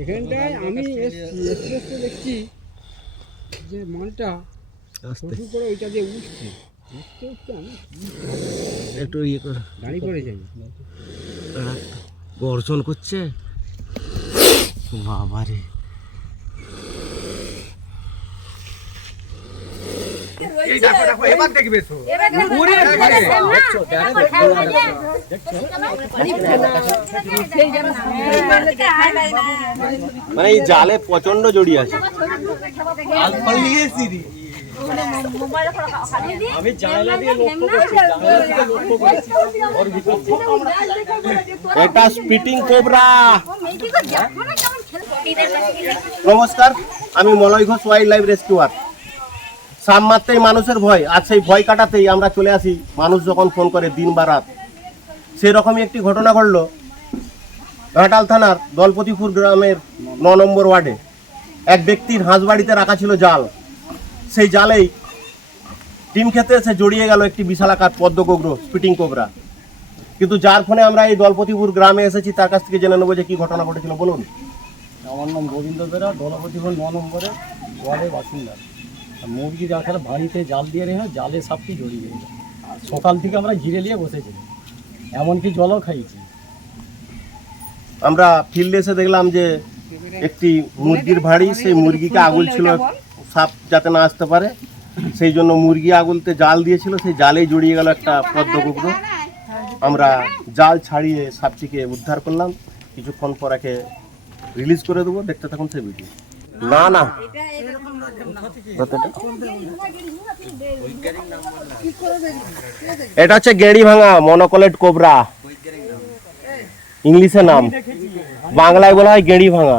এখানটায় আমি এসছি এসে এসে দেখছি যে মালটা শুরু করে ওইটা দিয়ে উঠছে। উঠতে উঠতে আমি একটু ইয়ে করে। গাড়ি করে যাবি। গর্জন করছে? বাবারে। মানে এই জালে প্রচণ্ড জড়িয়ে আছে আমি জানলা দিয়ে লক্ষ্য করছি জানলা থেকে লক্ষ্য করছি ওর ভিতর এটা স্পিটিং কোবরা নমস্কার আমি Malay Ghosh wild life rescuer সাম মারতেই মানুষের ভয়। আর সেই ভয় কাটাতেই আমরা চলে আসি। মানুষ যখন ফোন করে দিন বা রাত, সেরকমই একটি ঘটনা ঘটলো ঘাটাল থানার দলপতিপুর গ্রামের ন নম্বর ওয়ার্ডে। এক ব্যক্তির হাঁস বাড়িতে রাখা ছিল জাল। সেই জালেই ডিম খেতে এসে জড়িয়ে গেল একটি বিশালাকার পদ্মগোগ্র স্পিটিং কোবরা। কিন্তু যার ফোনে আমরা এই দলপতিপুর গ্রামে এসেছি, তার কাছ থেকে জেনে নেব যে কি ঘটনা ঘটেছিল। বলুন। আমার নাম গোবিন্দ বেরা দলপতিভবন ন নম্বরে ওয়ার্ডের বাসিন্দা। মুরগি রাখার বাড়িতে জাল দিয়ে রেখে জালে সাপটি জড়িয়ে গেল সকাল থেকে আমরা ঘিরে নিয়ে বসেছিলাম এমনকি জলও খাইছি আমরা ফিল্ডে এসে দেখলাম যে একটি মুরগির ভাড়ি, সেই মুরগিকে আগুল ছিল, সাপ যাতে না আসতে পারে, সেই জন্য মুরগি আগুলতে জাল দিয়েছিল, সেই জালেই জড়িয়ে গেল একটা পদ্ম কুকুর। আমরা জাল ছাড়িয়ে সাপটিকে উদ্ধার করলাম। কিছুক্ষণ পর একে রিলিজ করে দেবো। দেখতে থাকুন সেই ভিডিও না না। এটা হচ্ছে গেড়ি ভাঙা মনোকলেট কোবরা ইংলিশে নাম। বাংলায় বলা হয় গেড়ি ভাঙা।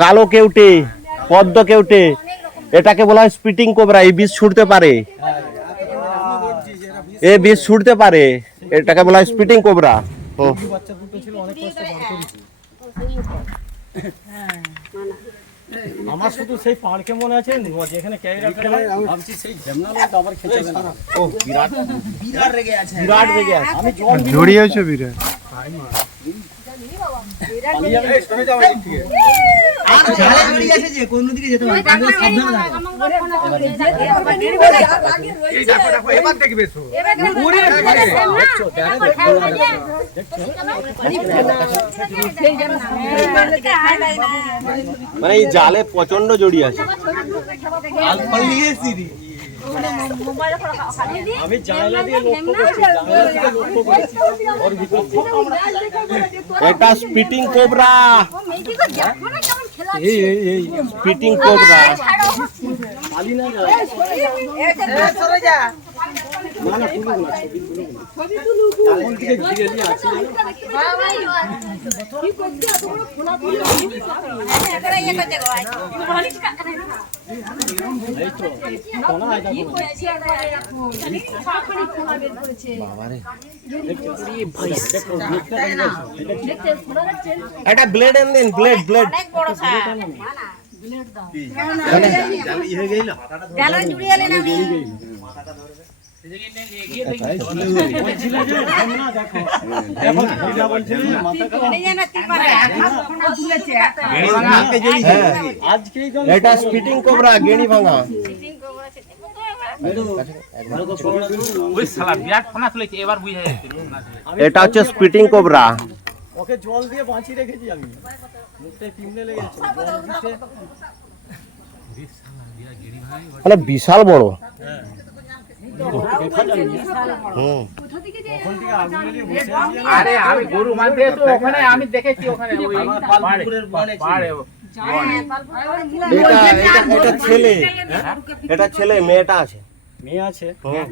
কালো কেউটে, পদ্ম কেউটে, এটাকে বলা হয় স্পিটিং কোবরা এই বিষ ছুটতে পারে। এ বিষ ছুটতে পারে, এটাকে বলা হয় স্পিটিং কোবরা হুম। করেছি আমার শুধু সেই পার্কে মনে আছে যেখানে ক্যামেরা ফেলা হয়, ভাবছি সেই আবার খেতে ও বিরাট। বিরাট রেগে আছে। বিরাট রেগে আছে। আমি জল জড়িয়েছে বিরাট। পালিয়ে আমি মানে এই জালে প্রচণ্ড জড়িয়ে আছে আমি জানলা দিয়ে লক্ষ্য করছি জানলা থেকে লক্ষ্য করছি। ওর ভিতর এটা স্পিটিং কোবরা এই এই এই স্পিটিং কোবরা পালি না যায় না না তুলুন না ছবি তুলুন না। এমন দিকে ঘিরে নিয়ে আছি এই তো কোনা আইটা বাবারে দেখো এটা ব্লেড এন দিন ব্লেড ব্লেড বলছিল যে তো এটা স্পিটিং কোবরা গেড়ি ভাঙা। এটা হচ্ছে স্পিটিং কোবরা ওকে জল দিয়ে বাঁচিয়ে রেখেছি আমি। মুখটায় পিমড়ে লেগেছে। জল দিতে বিশাল বড়। আরে আমি গরু মানতে তো ওখানে আমি দেখেছি ওখানে ওই পাড়ে এটা এটা এটা ছেলে। এটা ছেলে মেয়েটা আছে। মেয়ে আছে? হুম।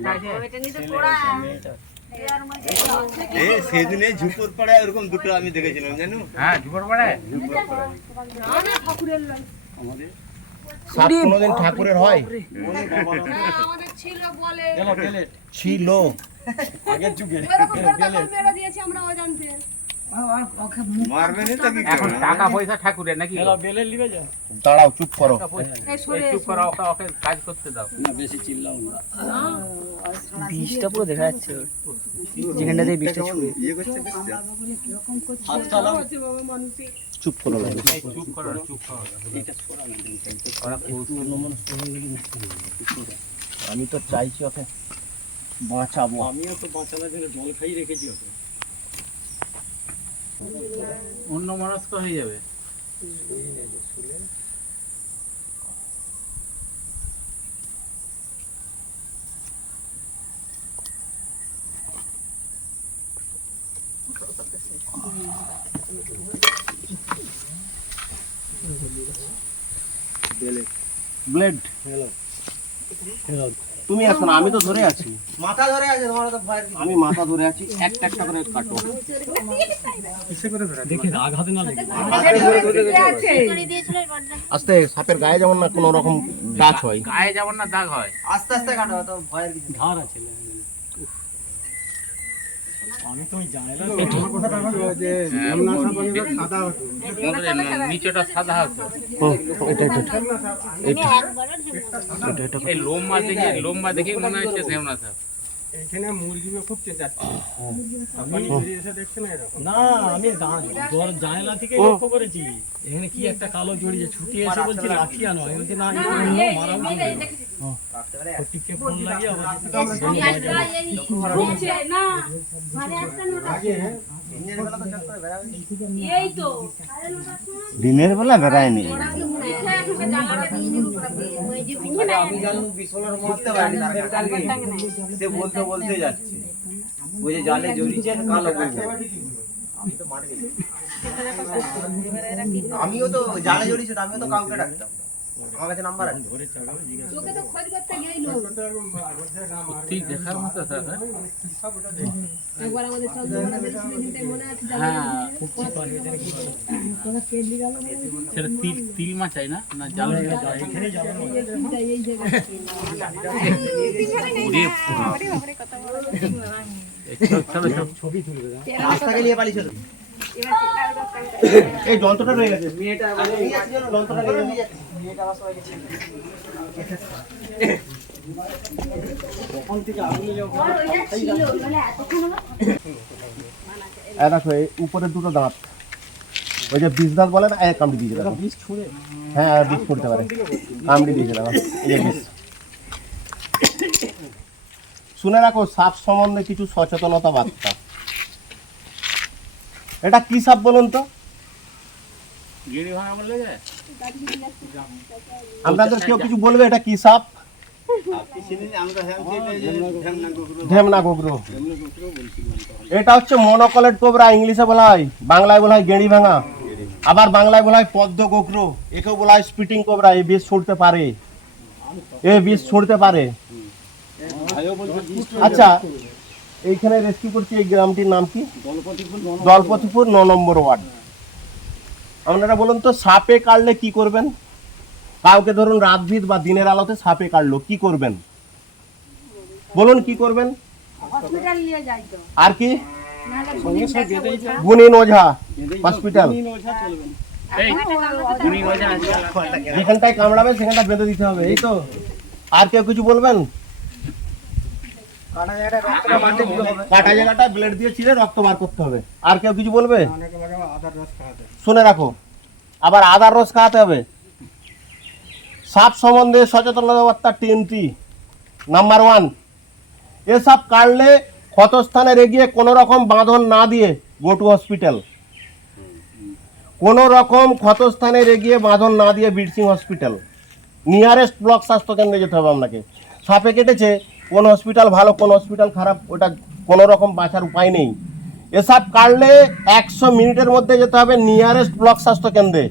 সেদিনে ঝুপুর পাড়ায় ওরকম দুটো আমি দেখেছিলাম জানো? হ্যাঁ ঝুপড় পাড়ে সাপ কোনোদিন ঠাকুরের হয় ছিল আগের যুগে এখন টাকা পয়সা ঠাকুরের নাকি দাঁড়াও চুপ করো চুপ করো ওকে ওকে কাজ করতে দাও বেশি চিল্লাও না বীজটা পুরো দেখা যাচ্ছে যেখানটাতে বিষটা ইয়ে হাত চালাও চুপ করে লাগে আমি তো চাইছি ওকে বাঁচাবো। আমিও তো বাঁচানোর জন্য জল খাই রেখেছি ওকে। অন্য মানুষ হয়ে যাবে। ব্লেড। তুমি আসো না আমি তো ধরে আছি। মাথা ধরে আছে তোমার তো ভয় আমি মাথা ধরে আছি একটা একটা করে কাটো। দেখে আঘাত না লাগে। আস্তে সাপের গায়ে যেমন না কোনো রকম দাগ হয়। গায়ে যেমন না দাগ হয়। আস্তে আস্তে কাটো তো ভয়ের কিছু। ধার আছে নিচেটা সাদা হতো। ও, এটা এটা এটা। এই লোম্বা দেখে লোম্বা দেখে মনে হচ্ছে ঢেউনা সাপ না আমি দা- দর- জানালা থেকে লক্ষ্য করেছি। এখানে কি একটা কালো জড়িয়ে ছুটি এসে বলছি লাঠি আনো আমি বলছি না এটা অন্য মারাও যাবে। ফটিককে ফোন লাগিয়ে আবার এই তো দিনের বেলা বেড়ায়নি। সে বলতে বলতে যাচ্ছে ওই যে জালে জড়িয়েছেন কালো আমিও তো জালে জড়িয়েছে আমিও তো কাউকে ডাকতাম। আমার কাছে নাম্বার আছে? ধরে চাগাও জিজ্ঞাসা তোকে তো খোঁজ করতে গেইল ঠিক দেখার মতো সাপ হ্যাঁ? একবার আমাদের সব বেরিয়েছিল নিতে মনে আছে হ্যাঁ সেটা তিল তিল মাছাই না না জালে এখানে যাবে এই এই জায়গায় ছবি তুলবে? রাস্তাকে নিয়ে পালিয়েছিল এই যন্ত্রটা রয়ে গেছে। মেয়েটা যন্ত্রটা মেয়েটা আমার সবাই গেছে কখন থেকে আগুনে যাব এই দেখো এই উপরে দুটো দাঁত। ওই যে বিষ দাঁত বলে না এক কামড়ি দিয়ে দেখো বিষ ছুঁড়ে। হ্যাঁ বিষ করতে পারে। কামড়ি দিয়ে দেখো এই বিষ শুনে রাখো সাপ সম্বন্ধে কিছু সচেতনতা বার্তা। এটা কি সাপ বলুন তো? আপনাদের কেউ কিছু বলবে এটা কি সাপ? এটা হচ্ছে মনোকলেট কোবরা, ইংলিশে বলা হয়, বাংলায় বলা হয় গেঁড়ি ভাঙা। আবার বাংলায় বলা হয় পদ্ম গোগরো একেও বলা হয় স্পিটিং কোবরা, এই বিষ ছুটতে পারে। এ বিষ ছুটতে পারে। আচ্ছা এইখানে রেস্কিউ করছি এই গ্রামটির নাম কি? দলপতিপুর ন নম্বর ওয়ার্ড। আপনারা বলুন তো সাপে কাটলে কি করবেন? কাউকে ধরুন রাতভিত বা দিনের আলোতে সাপে কাটলো কি করবেন? বলুন কি করবেন? আর কি? গুনিন ওঝা হসপিটাল। যেখানটায় কামড়াবে সেখানটা বেঁধে দিতে হবে এই তো। আর কেউ কিছু বলবেন? কাটা জায়গাটা রক্তটা মারতে দিতে হবে। কাটা জায়গাটা ব্লেড দিয়ে ছিঁড়ে রক্ত বার করতে হবে। আর কেউ কিছু বলবে? শুনে রাখো। আবার আদার রস খাওয়াতে হবে। সাপ সম্বন্ধে সচেতনতা টিএনটি নাম্বার ওয়ান এসব কাটলে ক্ষতস্থানে রেগিয়ে কোনো রকম বাঁধন না দিয়ে গো টু হসপিটাল কোনো রকম ক্ষতস্থানে রেগিয়ে বাঁধন না দিয়ে বিরসিং হসপিটাল নিয়ারেস্ট ব্লক স্বাস্থ্য কেন্দ্রে যেতে হবে আপনাকে। সাপে কেটেছে কোন হসপিটাল ভালো, কোন হসপিটাল খারাপ, ওটা কোনো রকম বাঁচার উপায় নেই। এসব কাটলে একশো মিনিটের মধ্যে যেতে হবে নিয়ারেস্ট ব্লক স্বাস্থ্য কেন্দ্রে।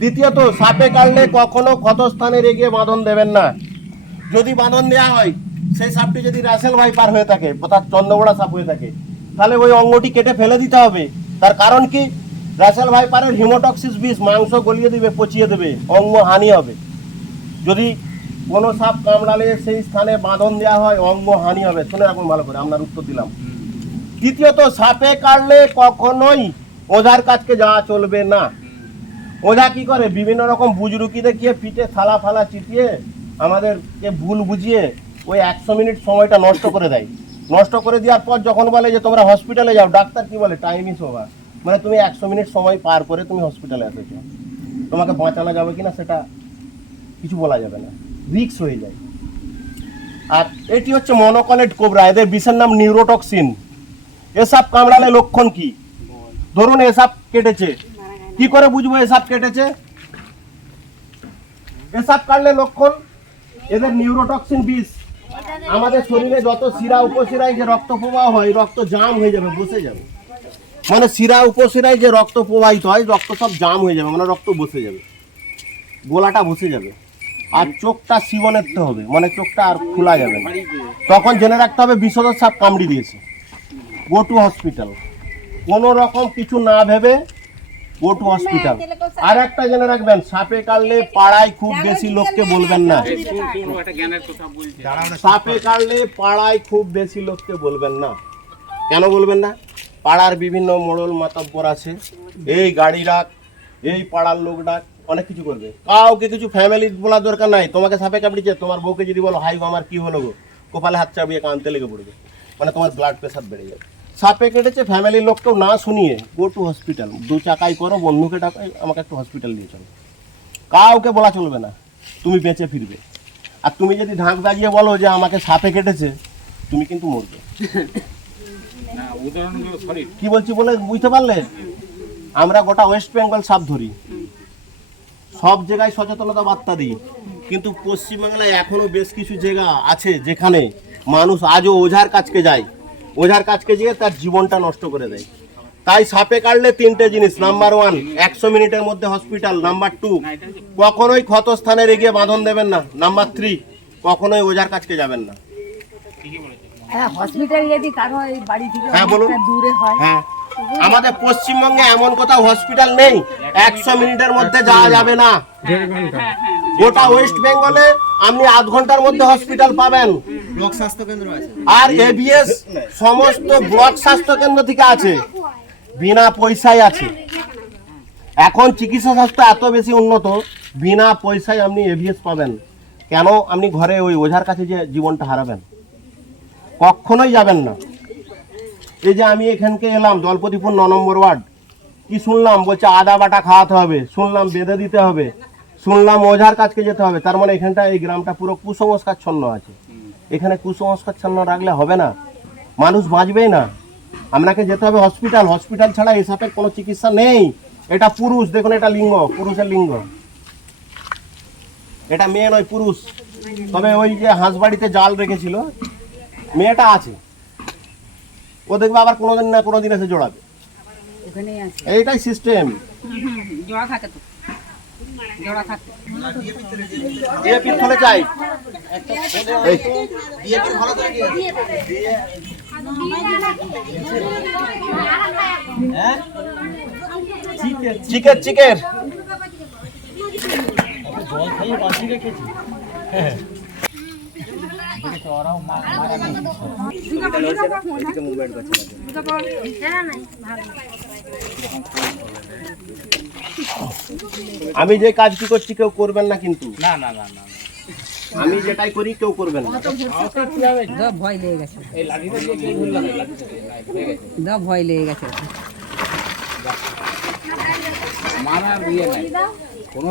দ্বিতীয়ত, সাপে কাটলে কখনো ক্ষতস্থানে রেগিয়ে বাঁধন দেবেন না। যদি বাঁধন দেওয়া হয়, সেই সাপটি যদি রাসেল ভাইপার হয়ে থাকে, অর্থাৎ চন্দ্রগোড়া সাপ হয়ে থাকে, তাহলে ওই অঙ্গটি কেটে ফেলে দিতে হবে। তার কারণ কি? রাসেল ভাইপারের হিমোটক্সিস বিষ, মাংস গলিয়ে দিবে, পচিয়ে দেবে, অঙ্গ হানি হবে। যদি কোনো সাপ কামড়ালে সেই স্থানে বাঁধন দেওয়া হয়, অঙ্গ হানি হবে। শুনে রাখুন ভালো করে আপনার উত্তর দিলাম। তৃতীয়ত, সাপে কাটলে কখনোই ওঝার কাছকে যাওয়া চলবে না। ওঝা কি করে? বিভিন্ন রকম বুজরুকি দেখিয়ে পিঠে থালা ফালা চিটিয়ে আমাদেরকে ভুল বুঝিয়ে ওই একশো মিনিট সময়টা নষ্ট করে দেয়। নষ্ট করে দেওয়ার পর যখন বলে যে, তোমরা হসপিটালে যাও, ডাক্তার কি বলে? টাইম ইস ওভার মানে তুমি একশো মিনিট সময় পার করে তুমি হসপিটালে এসেছ। তোমাকে বাঁচানো যাবে কিনা সেটা কিছু বলা যাবে না। রিক্স হয়ে যায়। আর এটি হচ্ছে মনোকলেট কোবরা এদের বিষের নাম নিউরোটক্সিন এসব কামড়ালে লক্ষণ কি? ধরুন এসব কেটেছে। কি করে বুঝব এসব কেটেছে? এসব কাটলে লক্ষণ? এদের নিউরোটক্সিন বিষ। আমাদের শরীরে যত শিরা উপশিরায় যে রক্ত প্রবাহ হয়, রক্ত জাম হয়ে যাবে, বসে যাবে। মানে শিরা উপশিরায় যে রক্ত প্রবাহিত হয়, রক্ত সব জাম হয়ে যাবে মানে রক্ত বসে যাবে। গোলাটা বসে যাবে। আর চোখটা শিবনেরতে হবে মানে চোখটা আর খোলা যাবে না। তখন জেনে রাখতে হবে বিষধর সাপ কামড়ি দিয়েছে। গো টু হসপিটাল কোনো রকম কিছু না ভেবে গো টু হসপিটাল আর একটা জেনে রাখবেন, সাপে কাটলে পাড়ায় খুব বেশি লোককে বলবেন না। সাপে কাটলে পাড়ায় খুব বেশি লোককে বলবেন না। কেন বলবেন না? পাড়ার বিভিন্ন মোড়ল মাতাব্বর আছে। এই গাড়ি ডাক, এই পাড়ার লোক ডাক। অনেক কিছু করবে। কাউকে কিছু ফ্যামিলি বলার দরকার নাই। তোমাকে সাপে কামড়িছে তোমার বউকে যদি বলো হাই গো আমার কি হলো গো? কপালে হাত চাপিয়ে কানতে লেগে পড়বে। মানে তোমার ব্লাড প্রেশার বেড়ে যাবে। সাপে কেটেছে ফ্যামিলির লোককেও না শুনিয়ে গো টু হসপিটাল দু চাকাই করো বন্ধুকে ডাকাই আমাকে একটু হসপিটাল নিয়ে চলো। কাউকে বলা চলবে না। তুমি বেঁচে ফিরবে। আর তুমি যদি ঢাক বাজিয়ে বলো যে আমাকে সাপে কেটেছে তুমি কিন্তু মরবে। কি বলছি বলে বুঝতে পারলে? আমরা গোটা ওয়েস্ট বেঙ্গল সাপ ধরি। সব জায়গায় সচেতনতা বার্তা দিই। কিন্তু পশ্চিমবাংলায় এখনও বেশ কিছু জায়গা আছে যেখানে মানুষ আজও ওঝার কাছকে যায়। ওঝার কাছকে গিয়ে তার জীবনটা নষ্ট করে দেয়। তাই সাপে কাটলে তিনটে জিনিস নাম্বার ওয়ান একশো মিনিটের মধ্যে হসপিটাল নাম্বার টু কখনোই ক্ষতস্থানের এগিয়ে বাঁধন দেবেন না। নাম্বার থ্রি কখনোই ওঝার কাছকে যাবেন না। হ্যাঁ হসপিটাল যদি কারও বাড়ি থেকে হ্যাঁ। দূরে হয় হ্যাঁ। আমাদের পশ্চিমবঙ্গে এমন কোথাও হসপিটাল নেই। একশো মিনিটের মধ্যে যাওয়া যাবে না। গোটা ওয়েস্ট বেঙ্গলে আপনি আধ ঘণ্টার মধ্যে হসপিটাল পাবেন। ব্লক স্বাস্থ্য কেন্দ্র আছে। আর এবিএস সমস্ত ব্লক স্বাস্থ্য কেন্দ্র থেকে আছে। বিনা পয়সায় আছে। এখন চিকিৎসা স্বাস্থ্য এত বেশি উন্নত বিনা পয়সায় আপনি এবিএস পাবেন। কেন? আপনি ঘরে ওই ওঝার কাছে যে জীবনটা হারাবেন। কখনোই যাবেন না। এই যে আমি এখানকে এলাম, দলপতিপুর ন নম্বর ওয়ার্ড, কি শুনলাম? বলছে, আদা বাটা খাওয়াতে হবে, শুনলাম বেঁধে দিতে হবে, শুনলাম ওঝার কাছকে যেতে হবে, তার মানে এখানটা, এই গ্রামটা পুরো কুসংস্কারচ্ছন্ন আছে। এখানে কুসংস্কারচ্ছন্ন রাখলে হবে না, মানুষ বাঁচবেই না। আপনাকে যেতে হবে হসপিটাল হসপিটাল ছাড়া এসবের কোনো চিকিৎসা নেই। এটা পুরুষ, দেখুন এটা লিঙ্গ, পুরুষের লিঙ্গ। এটা মেয়ে নয়, পুরুষ। তবে ওই যে হাঁসবাড়িতে জাল রেখেছিল, মেয়েটা আছে। ও দেখবে আবার কোনোদিন না কোনোদিন এসে জোড়াবে। এইটাই সিস্টেম জোড়া থাকে তো। জোড়া থাকে। ডিএপি ফলে চাই। এই। Chicken chicken. জল খাইয়ে বাঁচিয়ে রেখেছি। আমি যে কাজটি করছি কেউ করবেন না কিন্তু। না না না না আমি যেটাই করি কেউ করবেন না। দা ভয় লেগে গেছে। এই দিয়ে কে। দা ভয় লেগে গেছে। মারার ইয়ে নাই। কোনো